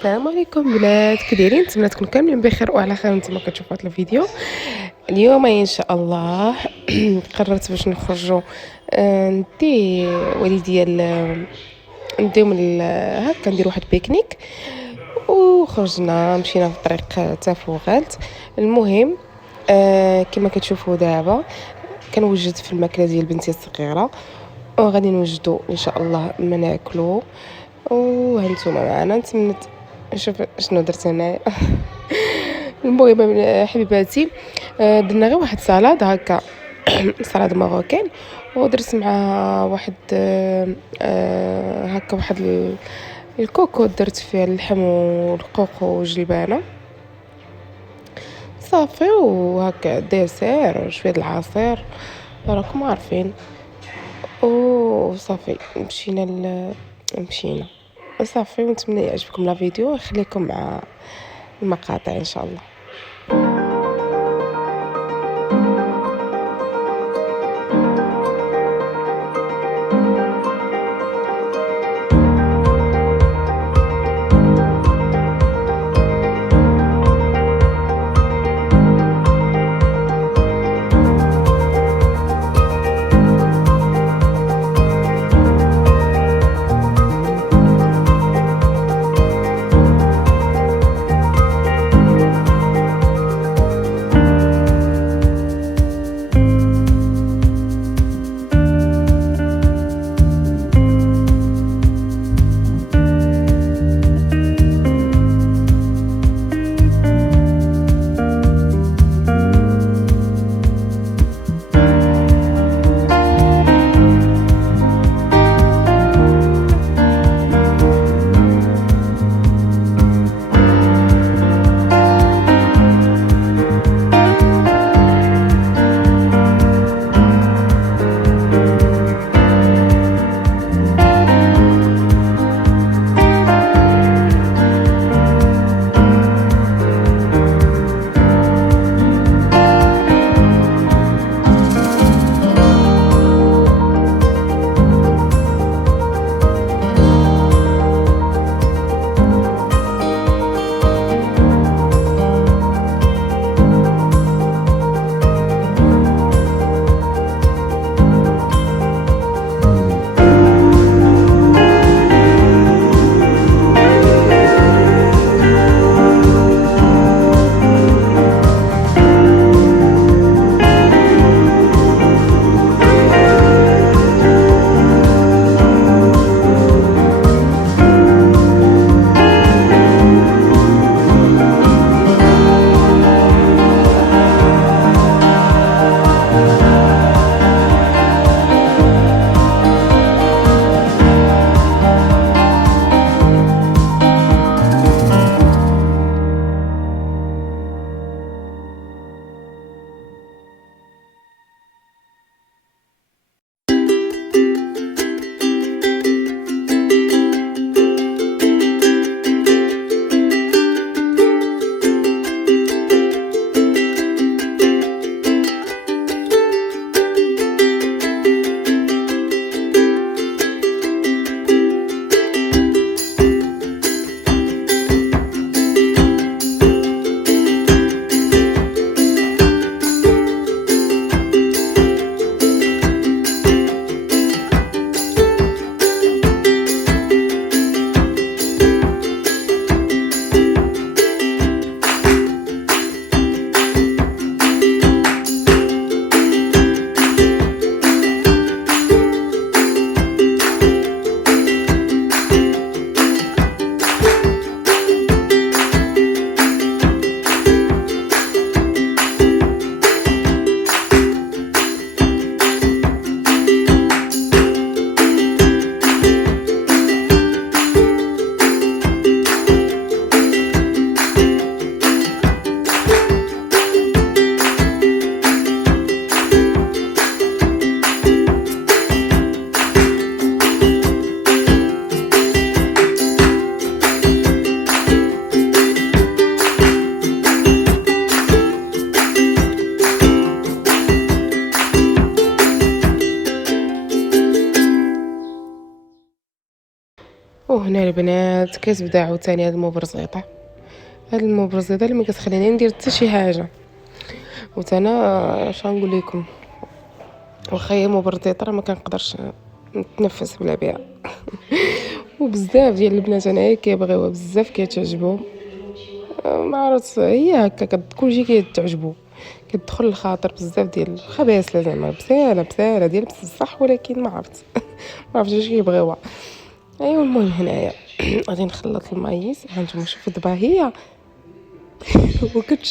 السلام عليكم بنات، كي دايرين؟ نتمنى تكونوا كاملين بخير وعلى خير. نتوما كتشوفوا هذا الفيديو اليوم ان شاء الله. قررت باش نخرجوا، ندي والديا نديهم هكا نديروا واحد بيكنيك، وخرجنا مشينا في الطريق تافوغالت. المهم كما كتشوفوا دابا كنوجد في الماكله ديال بنتي الصغيره، وغادي نوجدوا ان شاء الله ما ناكلوا. وهانتوما معنا نتمنى شوف شنو درت هنايا. المهم حبيباتي، درنا غير واحد سالاد هكا، سالاد ماروكان، ودرت مع واحد هكا واحد الكوكو، درت فيه اللحم والقوق والجلبانه صافي، وهكا ديسير وشويه د العصير راكم عارفين. وصافي مشينا صافي. ونتمنى يعجبكم لا فيديو، ويخليكم مع المقاطع ان شاء الله. وهنا البنات كتبدا عاوتاني هاد المبرزيطه، اللي ما كتخليني ندير حتى شي حاجه. وتانا شنقول لكم، واخا هي مبرزيطه راه ما كنقدرش نتنفس بلا بها. وبزاف ديال البنات انايا كيبغيوها بزاف، كيتعجبهم. ما عرفت، هي هكا كلشي كيتعجبو، كتدخل الخاطر بزاف ديال الخباث زعما بساله ديال بصح، ولكن ما عرفت ما عرفتش اش كيبغيوها. ايوا المهم هنايا غادي نخلط المايس. هانتوما شوفوا دابا هي وكنت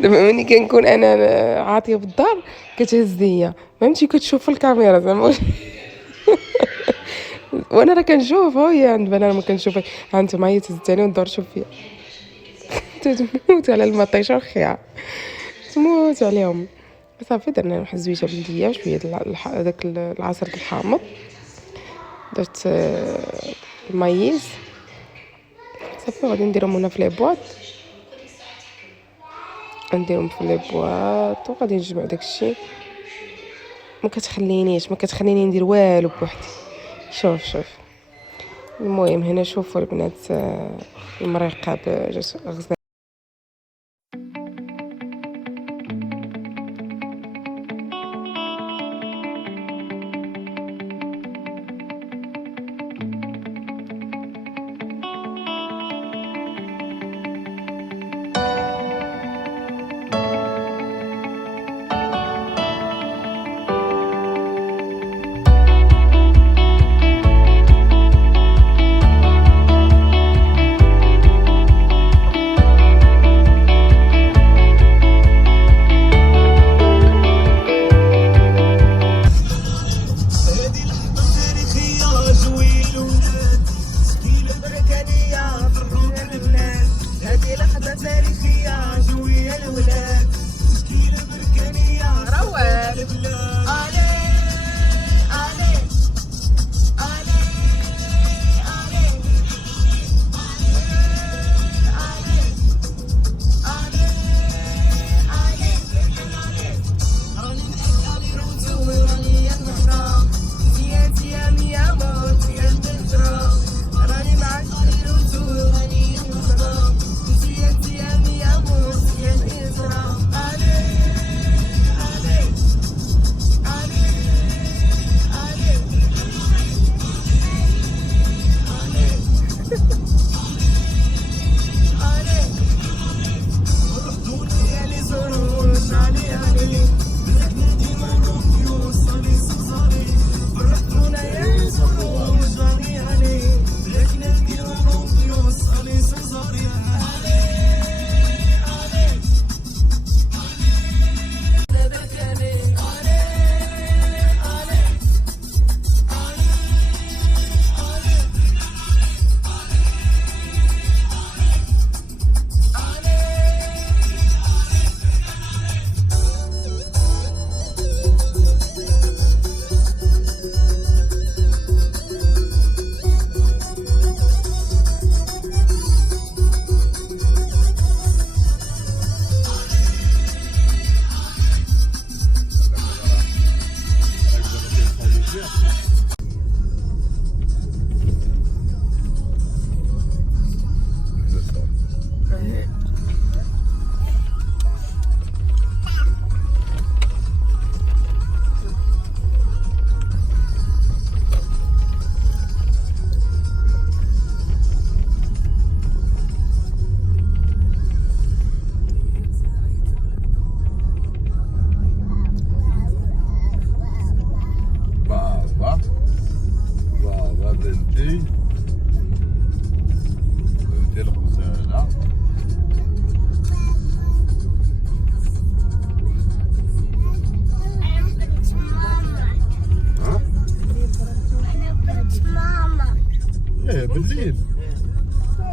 دابا ملي كنكون انا عاطيه بالدار كتهز هي، فهمتي، كتشوف في الكاميرا زعما. وانا راه كنشوفها هي عند بالها ما كنشوفها. هانتوما هي تهزتني وندور شوف فيا. تموت على المطيشه والخيار، تموت عليهم. صافي درنا واحد الزويته بلديه وشويه داك العصير الحامض. درت المايس صافي، غادي نديرهم هنا في لي بواط، نديرهم في لي بواط وغادي نجمع داكشي. ما كتخليني ندير والو بوحدي. شوف المهم هنا شوفوا البنات المريقه بجوج غزال.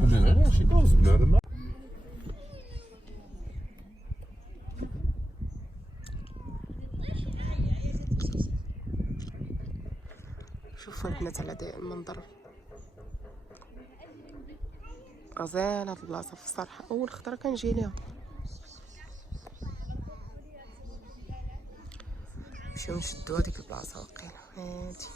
بالليل علاش يدوز بنادم. شوفوا البنات على هذا المنظر، غزال هاد البلاصه في الصراحه. اول خطره كنجي ليها. نمشيو نشدو هاديك البلاصه وقيلا هادي.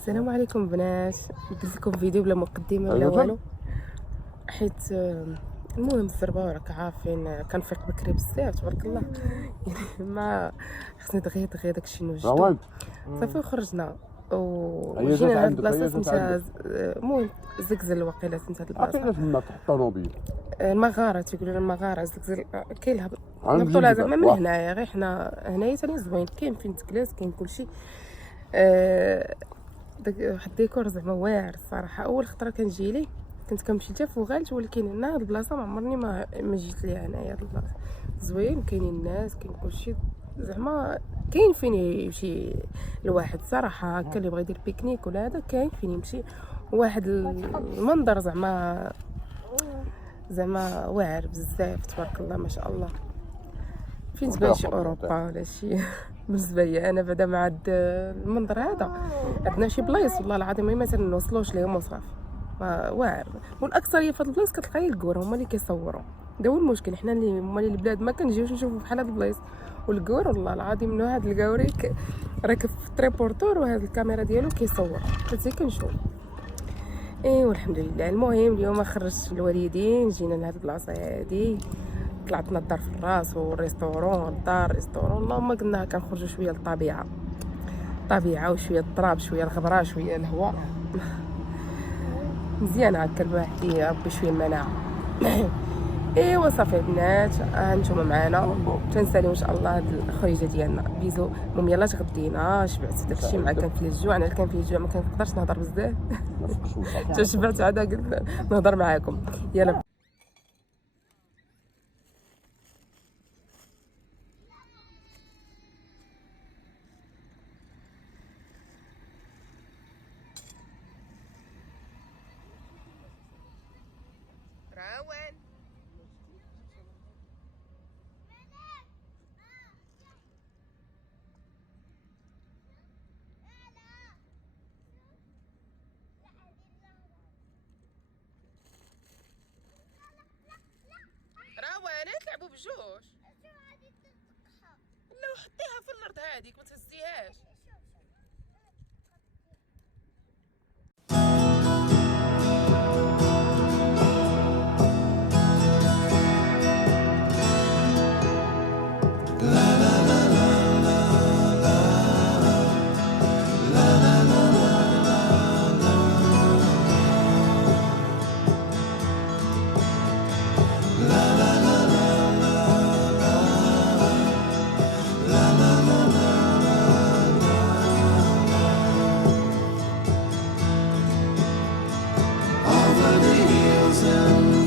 السلام عليكم بنات. درت لكم فيديو بلا مقدمه ولا أيوة. والو، حيت المهم الزربه راك عارفين كنفيق بكري بزاف تبارك الله. يعني ما خصني دغيا داكشي نوجدو روان صافي. وخرجنا هي وجينا جات لهاد عندك، البلاصه هي جات سميتها عندك. المهم زقزل وقيله سميتها هاد البلاصه. عقيلة تما تحت الطوموبيل المغاره تيقولوا لها المغاره زقزل. كاين غنمشي نهبطوا لها زعما نجيبك من واه. هنايا، غير حنا هنايا ثاني زوين، كاين فين تجلس كاين كلشي. داك واحد الديكور زعما واعر الصراحه. اول خطره كنجي ليه كنت كنمشي حتى فوغالت، ولكن هنا هاد البلاصه ما عمرني ما جيت ليها. هنايا هاد البلاصه زوين، كاينين الناس، كاين كلشي زعما، كاين فين يمشي الواحد صراحه هكا اللي بغى يدير بيكنيك ولا هذا، كاين فين يمشي. واحد المنظر زعما واعر بزاف تبارك الله ما شاء الله. فين تبان شي اوروبا ولا شي. بالنسبه لي انا بعدا مع هاد المنظر هذا عندنا شي بلايص والله العظيم ما نوصلوش ليهم وصافي واعر. والاكثريه في هاد البلايص كتلقاي الكور هما اللي كيصوروا. دا هو المشكل، حنا اللي هما اللي البلاد ما كنجيوش نشوفوا بحال هاد البلايص. والكور والله العظيم انه هاد الكاوري راكب في التريبورتور وهاد الكاميرا ديالو كيصور حتى كنشوف. ايوا الحمد لله. المهم اليوم خرجت الوالدين، جينا لهاد البلاصه هادي، طلعت نضر في الراس والريستورون الدار ريستورون. اللهم قلنا كنخرجوا شويه للطبيعه، طبيعه وشويه التراب شويه الغبره شويه الهواء. مزيان هكا الواحد يربي شويه المناعه. ايوا صافي البنات، هانتوما معانا تنساليو ان شاء الله هاد الخريجه ديالنا. بيزو المهم يلاه تغدينا شبعت داكشي مع كان فيه الجوع. انا كان فيه الجوع ما كنقدرش نهضر بزاف. شبعت عاد قلت نهضر معاكم. يلا روان. روان تلعبوا بجوج. لا حطيها في الارض هذيك ما تهزيهاش. Over the hills and